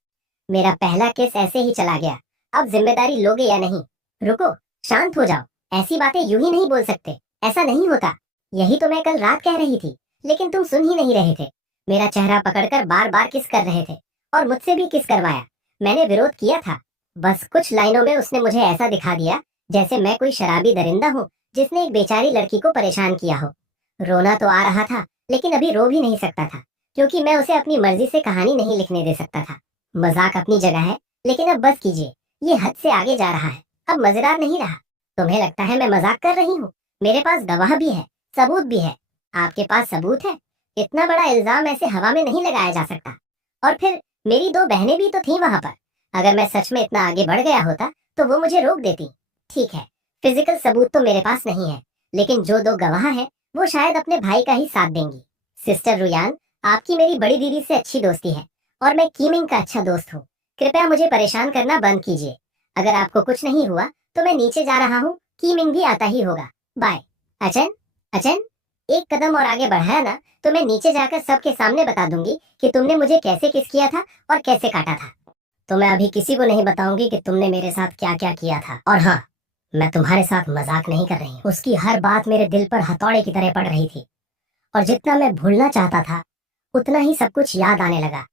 मेरा पहला किस ऐसे ही चला गया। अब जिम्मेदारी लोगे या नहीं? रुको, शांत हो जाओ। ऐसी बातें यूं ही नहीं बोल सकते। ऐसा नहीं होता। यही तो मैं कल रात कह रही थी, लेकिन तुम सुन ही नहीं रहे थे। मेरा चेहरा पकड़कर बार बार किस कर रहे थे, और मुझसे भी किस करवाया। मैंने विरोध किया था। बस कुछ लाइनों में उसने मुझे ऐसा दिखा दिया जैसे मैं कोई शराबी दरिंदा हूँ जिसने एक बेचारी लड़की को परेशान किया हो। रोना तो आ रहा था, लेकिन अभी रो भी नहीं सकता था, क्योंकि मैं उसे अपनी मर्जी से कहानी नहीं लिखने दे सकता था। मजाक अपनी जगह है, लेकिन अब बस कीजिए। ये हद से आगे जा रहा है, अब मजेदार नहीं रहा। तुम्हें लगता है मैं मजाक कर रही हूँ? मेरे पास गवाह भी है, सबूत भी है। आपके पास सबूत है? इतना बड़ा इल्जाम ऐसे हवा में नहीं लगाया जा सकता। और फिर मेरी दो बहनें भी तो थी वहां पर। अगर मैं सच में इतना आगे बढ़ गया होता तो वो मुझे रोक देती। ठीक है, फिजिकल सबूत तो मेरे पास नहीं है, लेकिन जो दो गवाह हैं वो शायद अपने भाई का ही साथ देंगी। सिस्टर रुयान, आपकी मेरी बड़ी दीदी से अच्छी दोस्ती है, और मैं कीमिंग का अच्छा दोस्त हूँ। कृपया मुझे परेशान करना बंद कीजिए। अगर आपको कुछ नहीं हुआ तो मैं नीचे जा रहा हूँ। कीमिंग भी आता ही होगा। बाय। अचन, अचन, एक कदम और आगे बढ़ाया ना तो मैं नीचे जाकर सबके सामने बता दूंगी कि तुमने मुझे कैसे किस किया था और कैसे काटा था। तो मैं अभी किसी को नहीं बताऊंगी कि तुमने मेरे साथ क्या क्या किया था। और हाँ, मैं तुम्हारे साथ मजाक नहीं कर रही हूँ। उसकी हर बात मेरे दिल पर हथौड़े की तरह पड़ रही थी, और जितना मैं भूलना चाहता था उतना ही सब कुछ याद आने लगा।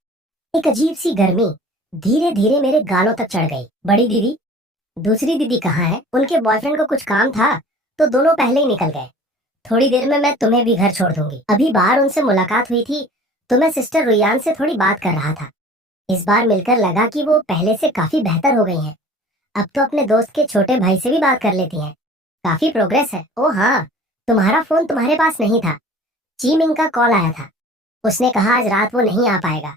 एक अजीब सी गर्मी धीरे धीरे मेरे गालों तक चढ़ गई। बड़ी दीदी, दूसरी दीदी कहाँ है? उनके बॉयफ्रेंड को कुछ काम था तो दोनों पहले ही निकल गए। थोड़ी देर में मैं तुम्हें भी घर छोड़ दूंगी। अभी बाहर उनसे मुलाकात हुई थी तो मैं सिस्टर रुयान से थोड़ी बात कर रहा था। इस बार मिलकर लगा कि वो पहले से काफी बेहतर हो गई हैं। अब तो अपने दोस्त के छोटे भाई से भी बात कर लेती हैं। काफी प्रोग्रेस है। ओ हाँ, तुम्हारा फोन तुम्हारे पास नहीं था। चीमिंग का कॉल आया था। उसने कहा आज रात वो नहीं आ पाएगा।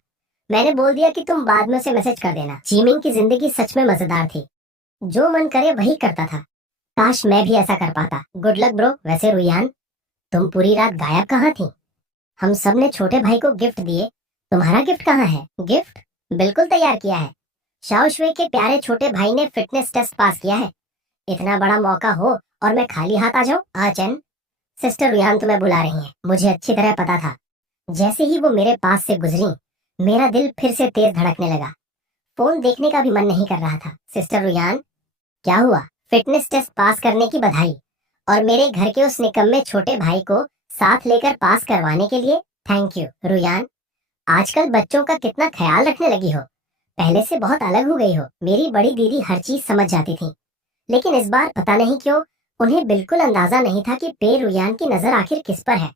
मैंने बोल दिया कि तुम बाद में उसे मैसेज कर देना। चीमिंग की जिंदगी सच में मजेदार थी। जो मन करे वही करता था। काश मैं भी ऐसा कर पाता। Good luck bro. वैसे रुयान, तुम पूरी रात गायब कहाँ थी? हम सब ने छोटे भाई को गिफ्ट दिए। तुम्हारा गिफ्ट कहाँ है? गिफ्ट बिल्कुल तैयार किया है। शाओ शुए के प्यारे छोटे भाई ने फिटनेस टेस्ट पास किया है। इतना बड़ा मौका हो और मैं खाली हाथ आ जाऊं? चैन, सिस्टर रुयान तुम्हें बुला रही हैं। मुझे अच्छी तरह पता था। जैसे ही वो मेरे पास से गुजरी, मेरा दिल फिर से तेज धड़कने लगा। फोन देखने का भी मन नहीं कर रहा था। सिस्टर रुयान, क्या हुआ? फिटनेस टेस्ट पास करने की बधाई, और मेरे घर के उस निकम्मे छोटे भाई को साथ लेकर पास करवाने के लिए थैंक यू। रुयान, आजकल बच्चों का कितना ख्याल रखने लगी हो। पहले से बहुत अलग हो गई हो। मेरी बड़ी दीदी हर चीज समझ जाती थी, लेकिन इस बार पता नहीं क्यों उन्हें बिल्कुल अंदाजा नहीं था कि पे रुयान की नजर आखिर किस पर है।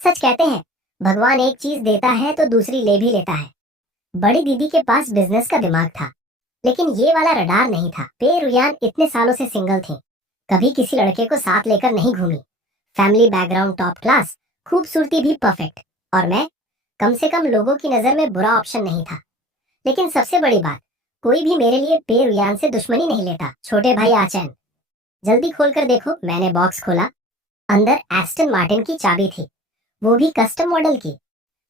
सच कहते हैं, भगवान एक चीज देता है तो दूसरी ले भी लेता है। बड़ी दीदी के पास बिजनेस का दिमाग था, लेकिन ये वाला रडार नहीं था। पे रुयान इतने सालों से सिंगल थी, कभी किसी लड़के को साथ लेकर नहीं घूमी। फैमिली बैकग्राउंड टॉप क्लास, खूबसूरती भी परफेक्ट, और मैं कम से कम लोगों की नजर में बुरा ऑप्शन नहीं था। लेकिन सबसे बड़ी बात, कोई भी मेरे लिए पे रुयान से दुश्मनी नहीं लेता। छोटे भाई आचैन, जल्दी खोल कर देखो। मैंने बॉक्स खोला। अंदर एस्टन मार्टिन की चाबी थी, वो भी कस्टम मॉडल की।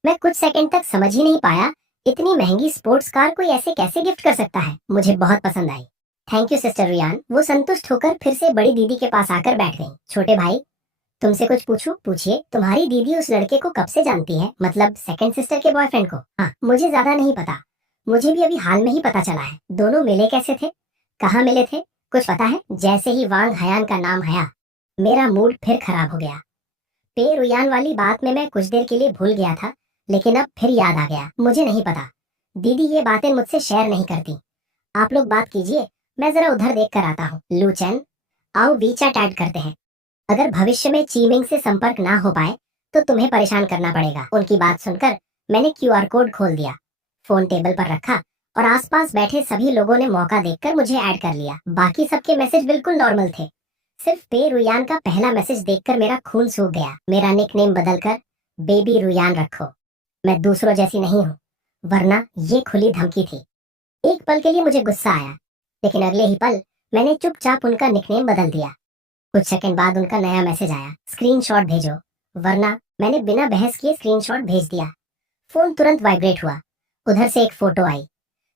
मैं कुछ सेकंड तक समझ ही नहीं पाया, इतनी महंगी स्पोर्ट्स कार कोई ऐसे कैसे गिफ्ट कर सकता है। मुझे बहुत पसंद आई। Thank you sister Ruyan. वो संतुष्ट होकर फिर से बड़ी दीदी के पास आकर बैठ गई। छोटे भाई, तुमसे कुछ पूछूं? पूछिए। तुम्हारी दीदी उस लड़के को कब से जानती है? मतलब सेकंड सिस्टर के बॉयफ्रेंड को? हाँ, मुझे ज्यादा नहीं पता। मुझे भी अभी हाल में ही पता चला है। दोनों मिले कैसे थे, कहाँ मिले थे, कुछ पता है? जैसे ही वांग हयान का नाम आया, मेरा मूड फिर खराब हो गया। पे रुयान वाली बात में मैं कुछ देर के लिए भूल गया था, लेकिन अब फिर याद आ गया। मुझे नहीं पता, दीदी ये बातें मुझसे शेयर नहीं करती। आप लोग बात कीजिए, मैं जरा उधर देख कर आता हूँ। लू चैन, आओ वीचैट ऐड करते हैं। अगर भविष्य में चीमिंग से संपर्क ना हो पाए तो तुम्हें परेशान करना पड़ेगा। उनकी बात सुनकर मैंने क्यूआर कोड खोल दिया, फोन टेबल पर रखा और आसपास बैठे सभी लोगों ने मौका देखकर मुझे ऐड कर लिया। बाकी सबके मैसेज बिल्कुल नॉर्मल थे, सिर्फ पे रुयान का पहला मैसेज देखकर मेरा खून सूख गया। मेरा निकनेम बदलकर बेबी रुयान रखो। मैं दूसरों जैसी नहीं हूँ, वरना ये खुली धमकी थी। एक पल के लिए मुझे गुस्सा आया, लेकिन अगले ही पल मैंने चुपचाप उनका निकनेम बदल दिया। कुछ सेकंड बाद उनका नया मैसेज आया, स्क्रीनशॉट भेजो, वरना। मैंने बिना बहस किए स्क्रीनशॉट भेज दिया। फोन तुरंत वाइब्रेट हुआ। उधर से एक फोटो आई,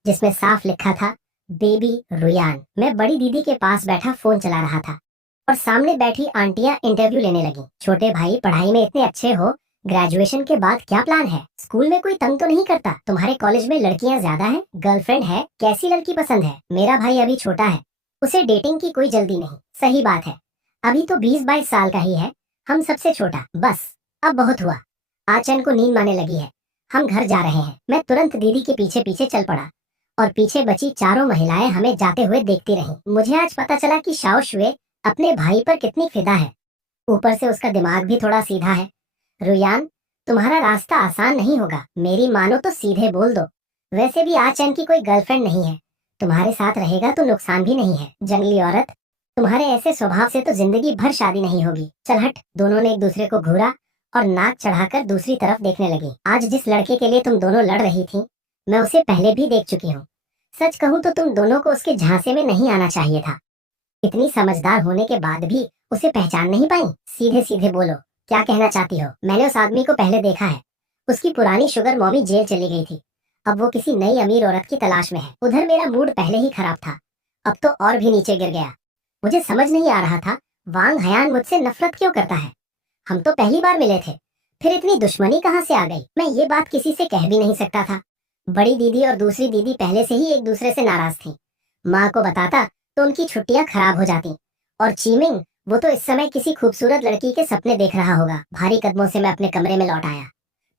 जिसमें साफ लिखा था बेबी रुयान। मैं बड़ी दीदी के पास बैठा फोन चला रहा था और सामने बैठी आंटियां इंटरव्यू लेने लगी। छोटे भाई, पढ़ाई में इतने अच्छे हो, ग्रेजुएशन के बाद क्या प्लान है? स्कूल में कोई तंग तो नहीं करता? तुम्हारे कॉलेज में लड़कियां ज्यादा हैं? गर्लफ्रेंड है? कैसी लड़की पसंद है? मेरा भाई अभी छोटा है, उसे डेटिंग की कोई जल्दी नहीं। सही बात है, अभी तो 20-22 साल का ही है, हम सबसे छोटा। बस अब बहुत हुआ। आचन को नींद आने लगी है, हम घर जा रहे हैं। मैं तुरंत दीदी के पीछे पीछे चल पड़ा और पीछे बची चारों महिलाएं हमें जाते हुए देखती रहीं। मुझे आज पता चला कि शाओ शुए अपने भाई पर कितनी फिदा है। ऊपर से उसका दिमाग भी थोड़ा सीधा है। रुयान, तुम्हारा रास्ता आसान नहीं होगा। मेरी मानो तो सीधे बोल दो। वैसे भी आचन की कोई गर्लफ्रेंड नहीं है, तुम्हारे साथ रहेगा तो नुकसान भी नहीं है। जंगली औरत, तुम्हारे ऐसे स्वभाव से तो जिंदगी भर शादी नहीं होगी। चल हट। दोनों ने एक दूसरे को घूरा और नाक चढ़ाकर दूसरी तरफ देखने लगी। आज जिस लड़के के लिए तुम दोनों लड़ रही थी, मैं उसे पहले भी देख चुकी हूँ। सच कहूँ तो तुम दोनों को उसके झांसे में नहीं आना चाहिए था। इतनी समझदार होने के बाद भी उसे पहचान नहीं पाई? सीधे सीधे बोलो, क्या कहना चाहती हो? मैंने उस आदमी को पहले देखा है। उसकी पुरानी शुगर मॉमी जेल चली गई थी, अब वो किसी नई अमीर औरत की तलाश में है। उधर मेरा मूड पहले ही खराब था, अब तो और भी नीचे गिर गया। मुझे समझ नहीं आ रहा था वांग हयान मुझसे नफरत क्यों करता है। हम तो पहली बार मिले थे, फिर इतनी दुश्मनी कहाँ से आ गई? मैं ये बात किसी से कह भी नहीं सकता था। बड़ी दीदी और दूसरी दीदी पहले से ही एक दूसरे से नाराज थी। माँ को बताता तो उनकी छुट्टियां खराब हो जाती। और चीमिंग, वो तो इस समय किसी खूबसूरत लड़की के सपने देख रहा होगा। भारी कदमों से मैं अपने कमरे में लौट आया।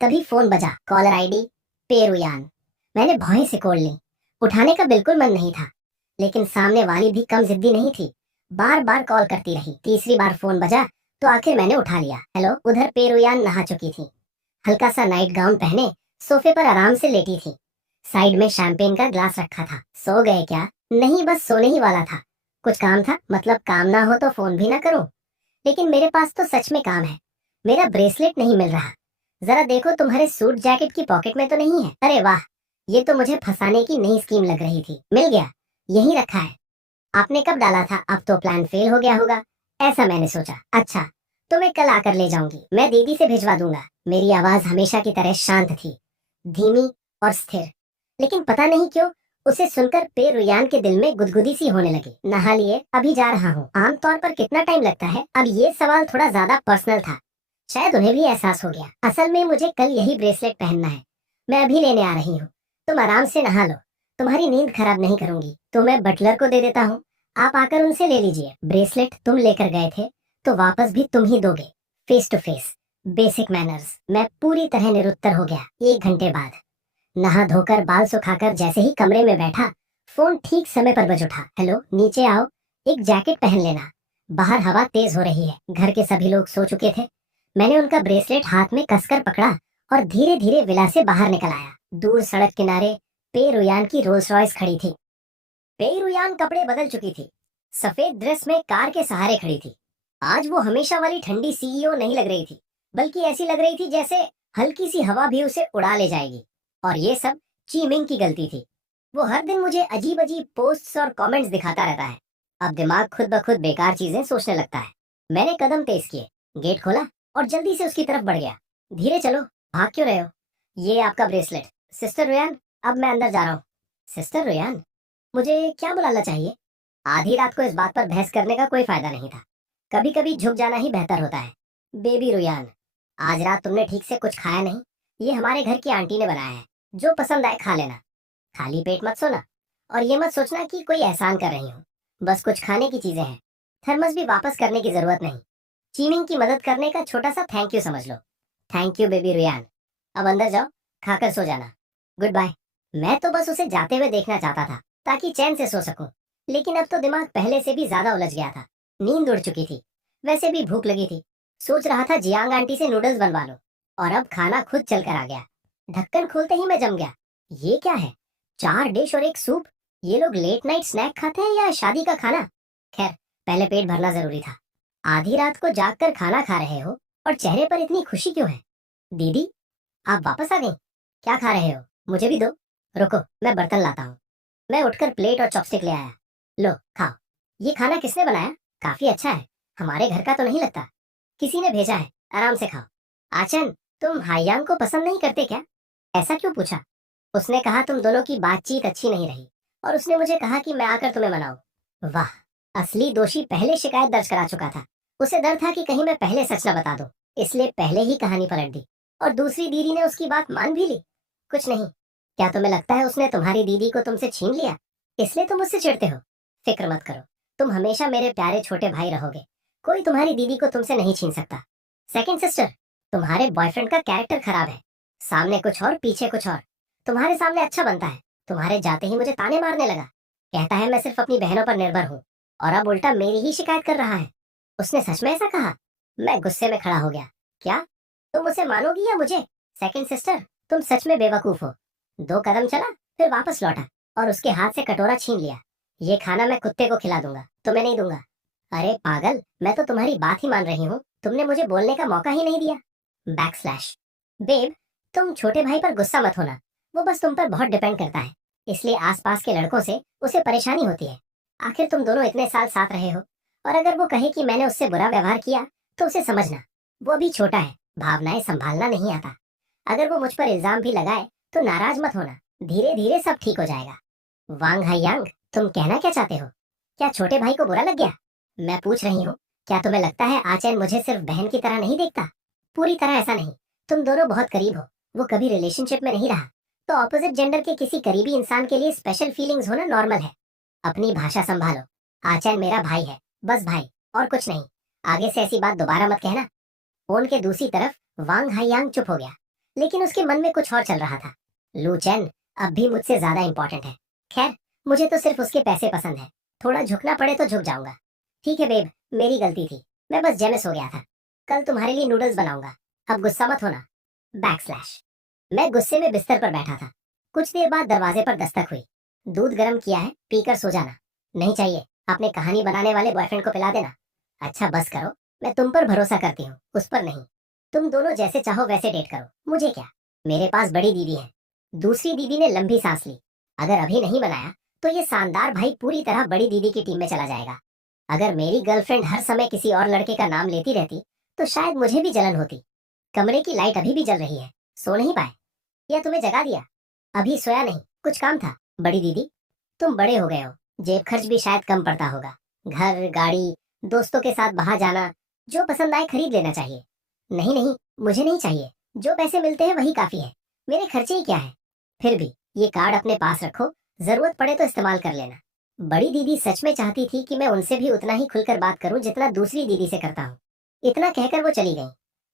तभी फोन बजा। कॉलर आईडी पे रुयान। मैंने भौहें सिकोड़ ली। उठाने का बिल्कुल मन नहीं था, लेकिन सामने वाली भी कम जिद्दी नहीं थी। बार बार कॉल करती रही। तीसरी बार फोन बजा तो आखिर मैंने उठा लिया। हेलो। उधर पे रुयान नहा चुकी थी, हल्का सा नाइट गाउन पहने सोफे पर आराम से लेटी थी। साइड में शैंपेन का ग्लास रखा था। सो गए क्या? नहीं, बस सोने ही वाला था। कुछ काम था? मतलब काम ना हो तो फोन भी ना करूं? लेकिन मेरे पास तो सच में काम है। मेरा ब्रेसलेट नहीं मिल रहा। जरा देखो, तुम्हारे सूट जैकेट की पॉकेट में तो नहीं है? अरे वाह, ये तो मुझे फंसाने की नई स्कीम लग रही थी। मिल गया, यहीं रखा है। आपने कब डाला था? अब तो प्लान फेल हो गया होगा, ऐसा मैंने सोचा। अच्छा, तो मैं कल आकर ले जाऊंगी। मैं दीदी से भिजवा दूंगा। मेरी आवाज हमेशा की तरह शांत थी, धीमी और स्थिर। लेकिन पता नहीं क्यों उसे सुनकर पे रुयान के दिल में गुदगुदी सी होने लगी। नहा लिए? अभी जा रहा हूँ। आमतौर पर कितना टाइम लगता है? अब ये सवाल थोड़ा ज्यादा पर्सनल था, शायद उन्हें भी एहसास हो गया। असल में मुझे कल यही ब्रेसलेट पहनना है, मैं अभी लेने आ रही हूँ। तुम आराम से नहा लो, तुम्हारी नींद खराब नहीं करूंगी। तो मैं बटलर को दे देता हूँ, आप आकर उनसे ले लीजिए। ब्रेसलेट तुम लेकर गए थे तो वापस भी तुम ही दोगे, face to face. Basic manners. मैं पूरी तरह निरुत्तर हो गया। 1 घंटे बाद नहा धोकर बाल सुखाकर जैसे ही कमरे में बैठा, फोन ठीक समय पर बज उठा। हेलो, नीचे आओ, एक जैकेट पहन लेना, बाहर हवा तेज हो रही है। घर के सभी लोग सो चुके थे। मैंने उनका ब्रेसलेट हाथ में कसकर पकड़ा और धीरे धीरे विला से बाहर निकल आया। दूर सड़क किनारे पे रुयान की रोल्स रॉयस खड़ी थी। पे रुयान कपड़े बदल चुकी थी, सफेद ड्रेस में कार के सहारे खड़ी थी। आज वो हमेशा वाली ठंडी सीईओ नहीं लग रही थी, बल्कि ऐसी लग रही थी जैसे हल्की सी हवा भी उसे उड़ा ले जाएगी। और ये सब चीमिंग की गलती थी। वो हर दिन मुझे अजीब अजीब पोस्ट्स और कमेंट्स दिखाता रहता है। अब दिमाग खुद ब खुद बेकार चीजें सोचने लगता है। मैंने कदम तेज किए, गेट खोला और जल्दी से उसकी तरफ बढ़ गया। धीरे चलो, भाग क्यों रहे हो? ये आपका ब्रेसलेट। सिस्टर रुयान, अब मैं अंदर जा रहा हूँ। सिस्टर रुयान? मुझे क्या बुलाना चाहिए? आधी रात को इस बात पर बहस करने का कोई फायदा नहीं था। कभी कभी झुक जाना ही बेहतर होता है। बेबी रुयान, आज रात तुमने ठीक से कुछ खाया नहीं। ये हमारे घर की आंटी ने बनाया है, जो पसंद आए खा लेना। खाली पेट मत सोना, और ये मत सोचना कि कोई एहसान कर रही हूँ। बस कुछ खाने की चीजें हैं, थर्मस भी वापस करने की जरूरत नहीं। चीमिंग की मदद करने का छोटा सा थैंक यू समझ लो। Thank you baby Ruyan. अब अंदर जाओ, खाकर सो जाना। Good bye. मैं तो बस उसे जाते हुए देखना चाहता था, ताकि चैन से सो सकूं। लेकिन अब तो दिमाग पहले से भी ज्यादा उलझ गया था। नींद उड़ चुकी थी, वैसे भी भूख लगी थी। सोच रहा था जियांग आंटी से नूडल्स बनवा लो, और अब खाना खुद चल कर आ गया। ढक्कन खोलते ही मैं जम गया। ये क्या है? 4 डिश और एक सूप। ये लोग लेट नाइट स्नैक खाते हैं या शादी का खाना? खैर, पहले पेट भरना जरूरी था। आधी रात को जागकर खाना खा रहे हो, और चेहरे पर इतनी खुशी क्यों है? दीदी, आप वापस आ गई? क्या खा रहे हो? मुझे भी दो। रुको, मैं बर्तन लाता हूँ। मैं उठकर प्लेट और चॉपस्टिक ले आया। लो, खाओ। ये खाना किसने बनाया? काफी अच्छा है। हमारे घर का तो नहीं लगता। किसी ने भेजा है, आराम से खाओ। आचन, तुम हायांग को पसंद नहीं करते क्या? ऐसा क्यों पूछा? उसने कहा तुम दोनों की बातचीत अच्छी नहीं रही, और उसने मुझे कहा कि मैं आकर तुम्हें मनाऊं। वाह, असली दोषी पहले शिकायत दर्ज करा चुका था। उसे डर था कि कहीं मैं पहले सच न बता दूं, इसलिए पहले ही कहानी पलट दी। और दूसरी दीदी ने उसकी बात मान भी ली। कुछ नहीं। क्या तुम्हें लगता है उसने तुम्हारी दीदी को तुमसे छीन लिया, इसलिए तुम मुझसे चिढ़ते हो? फिक्र मत करो, तुम हमेशा मेरे प्यारे छोटे भाई रहोगे। कोई तुम्हारी दीदी को तुमसे नहीं छीन सकता। सेकंड सिस्टर, तुम्हारे बॉयफ्रेंड का कैरेक्टर खराब है। सामने कुछ और, पीछे कुछ और। तुम्हारे सामने अच्छा बनता है, तुम्हारे जाते ही मुझे ताने मारने लगा। कहता है मैं सिर्फ अपनी बहनों पर निर्भर हूँ, और अब उल्टा मेरी ही शिकायत कर रहा है। उसने सच में ऐसा कहा? मैं गुस्से में खड़ा हो गया। क्या तुम उसे मानोगी या मुझे? सेकंड सिस्टर, तुम सच में बेवकूफ हो। 2 कदम चला, फिर वापस लौटा, और उसके हाथ से कटोरा छीन लिया। ये खाना मैं कुत्ते को खिला दूंगा, तुम्हें नहीं दूंगा। अरे पागल, मैं तो तुम्हारी बात ही मान रही हूँ, तुमने मुझे बोलने का मौका ही नहीं दिया। बैकस्लैश। बेब, तुम छोटे भाई पर गुस्सा मत होना। वो बस तुम पर बहुत डिपेंड करता है, इसलिए आसपास के लड़कों से उसे परेशानी होती है। आखिर तुम दोनों इतने साल साथ रहे हो, और अगर वो कहे कि मैंने उससे बुरा व्यवहार किया, तो उसे समझना, वो अभी छोटा है, भावनाएं संभालना नहीं आता। अगर वो मुझ पर इल्जाम भी लगाए, तो नाराज मत होना, धीरे धीरे सब ठीक हो जाएगा। वांग हायांग, तुम कहना क्या चाहते हो? क्या छोटे भाई को बुरा लग गया? मैं पूछ रही हूँ, क्या तुम्हें लगता है आचैन मुझे सिर्फ बहन की तरह नहीं देखता? पूरी तरह ऐसा नहीं। तुम दोनों बहुत करीब हो, वो कभी रिलेशनशिप में नहीं रहा, तो ऑपोजिट जेंडर के किसी करीबी इंसान के लिए स्पेशल फीलिंग्स होना नॉर्मल है। अपनी भाषा संभालो। आचैन मेरा भाई है, बस भाई, और कुछ नहीं। आगे से ऐसी बात दोबारा मत कहना। फोन के दूसरी तरफ वांग हायांग चुप हो गया, लेकिन उसके मन में कुछ और चल रहा था। लू चैन अब भी मुझसे ज्यादा इंपॉर्टेंट है। खैर, मुझे तो सिर्फ उसके पैसे पसंद है। थोड़ा झुकना पड़े तो झुक जाऊंगा। ठीक है बेब, मेरी गलती थी, मैं बस जेलस हो गया था। कल तुम्हारे लिए नूडल्स बनाऊंगा, अब गुस्सा मत होना। बैकस्लैश। मैं गुस्से में बिस्तर पर बैठा था। कुछ देर बाद दरवाजे पर दस्तक हुई। दूध गर्म किया है, पीकर सो जाना। नहीं चाहिए, अपने कहानी बनाने वाले बॉयफ्रेंड को पिला देना। अच्छा बस करो, मैं तुम पर भरोसा करती हूँ, उस पर नहीं। तुम दोनों जैसे चाहो वैसे डेट करो, मुझे क्या। मेरे पास बड़ी दीदी है। दूसरी दीदी ने लंबी सांस ली। अगर अभी नहीं बनाया, तो ये शानदार भाई पूरी तरह बड़ी दीदी की टीम में चला जाएगा। अगर मेरी गर्लफ्रेंड हर समय किसी और लड़के का नाम लेती रहती, तो शायद मुझे भी जलन होती। कमरे की लाइट अभी भी जल रही है, सो नहीं पाए? या तुम्हें जगा दिया? अभी सोया नहीं, कुछ काम था। बड़ी दीदी, तुम बड़े हो गए हो, जेब खर्च भी शायद कम पड़ता होगा। घर, गाड़ी, दोस्तों के साथ बाहर जाना, जो पसंद आए खरीद लेना चाहिए। नहीं नहीं, मुझे नहीं चाहिए। जो पैसे मिलते हैं वही काफी है, मेरे खर्चे ही क्या है। फिर भी ये कार्ड अपने पास रखो, जरूरत पड़े तो इस्तेमाल कर लेना। बड़ी दीदी सच में चाहती थी कि मैं उनसे भी उतना ही खुलकर बात करूं जितना दूसरी दीदी से करता हूँ। इतना कहकर वो चली गई।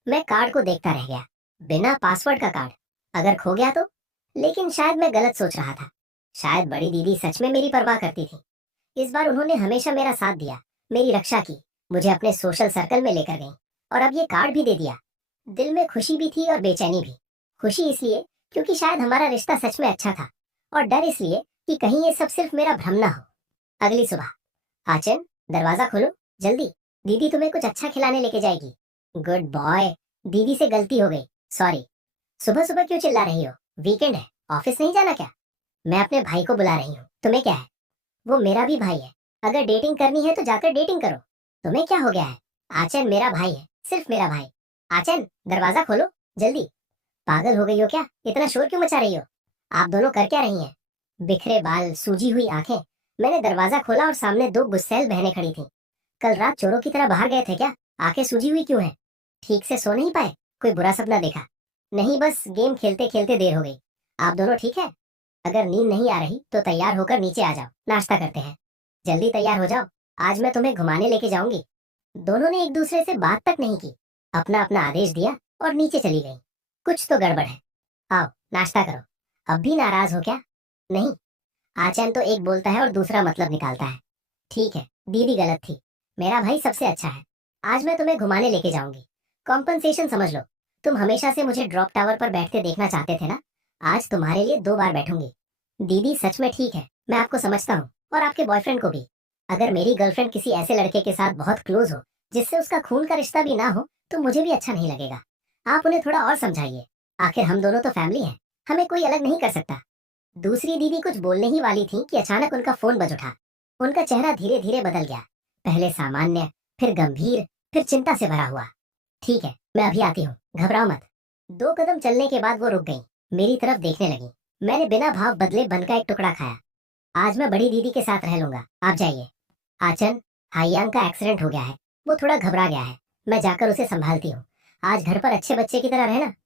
मैं कार्ड को देखता रह गया। बिना पासवर्ड का कार्ड, अगर खो गया तो? लेकिन शायद मैं गलत सोच रहा था। शायद बड़ी दीदी सच में मेरी परवाह करती थी। इस बार उन्होंने हमेशा मेरा साथ दिया, मेरी रक्षा की, मुझे अपने सोशल सर्कल में लेकर गई और अब ये कार्ड भी दे दिया। दिल में खुशी भी थी और बेचैनी भी। खुशी इसलिए क्योंकि शायद हमारा रिश्ता सच में अच्छा था, और डर इसलिए कि कहीं ये सब सिर्फ मेरा भ्रम ना हो। अगली सुबह, आचन, दरवाजा खोलो जल्दी, दीदी तुम्हें कुछ अच्छा खिलाने लेके जाएगी। Good boy. दीदी से गलती हो गई, सॉरी। सुबह सुबह क्यों चिल्ला रही हो? वीकेंड है, ऑफिस नहीं जाना क्या? मैं अपने भाई को बुला रही हूँ, तुम्हें क्या है? वो मेरा भी भाई है, अगर डेटिंग करनी है तो जाकर डेटिंग करो। तुम्हें क्या हो गया है? आचन मेरा भाई है, सिर्फ मेरा भाई। आचन, दरवाजा खोलो जल्दी। पागल हो गई हो क्या? इतना शोर क्यों मचा रही हो? आप दोनों कर क्या रही हैं? बिखरे बाल, सूजी हुई आंखें। मैंने दरवाजा खोला और सामने दो गुस्सैल बहनें खड़ी थीं। कल रात चोरों की तरह बाहर गए थे क्या? आंखें सूजी हुई क्यों हैं? ठीक से सो नहीं पाए? कोई बुरा सपना देखा? नहीं, बस गेम खेलते खेलते देर हो गई। आप दोनों ठीक है? अगर नींद नहीं आ रही तो तैयार होकर नीचे आ जाओ, नाश्ता करते हैं। जल्दी तैयार हो जाओ, आज मैं तुम्हें घुमाने लेके जाऊंगी। दोनों ने एक दूसरे से बात तक नहीं की, अपना अपना आदेश दिया और नीचे चली गई। कुछ तो गड़बड़ है। आओ नाश्ता करो। अब भी नाराज हो क्या? नहीं, आचन तो एक बोलता है और दूसरा मतलब निकालता है। ठीक है, दीदी गलत थी, मेरा भाई सबसे अच्छा है। आज मैं तुम्हें घुमाने लेके जाऊंगी, कॉम्पनसेशन समझ लो। तुम हमेशा से मुझे ड्रॉप टावर पर बैठते देखना चाहते थे ना, आज तुम्हारे लिए 2 बार बैठूंगी। दीदी सच में ठीक है, मैं आपको समझता हूँ, और आपके बॉयफ्रेंड को भी। अगर मेरी गर्लफ्रेंड किसी ऐसे लड़के के साथ बहुत क्लोज हो जिससे उसका खून का रिश्ता भी ना हो तो मुझे भी अच्छा नहीं लगेगा। आप उन्हें थोड़ा और समझाइए, आखिर हम दोनों तो फैमिली हैं, हमें कोई अलग नहीं कर सकता। दूसरी दीदी कुछ बोलने ही वाली थी कि अचानक उनका फोन बज उठा। उनका चेहरा धीरे धीरे बदल गया, पहले सामान्य, फिर गंभीर, फिर चिंता से भरा हुआ। ठीक है, मैं अभी आती हूँ, घबराओ मत। 2 कदम चलने के बाद वो रुक गई, मेरी तरफ देखने लगी। मैंने बिना भाव बदले बन का एक टुकड़ा खाया। आज मैं बड़ी दीदी के साथ रह लूंगा, आप जाइए। आचन, हाइयांग का एक्सीडेंट हो गया है, वो थोड़ा घबरा गया है, मैं जाकर उसे संभालती हूँ। आज घर पर अच्छे बच्चे की तरह रहना,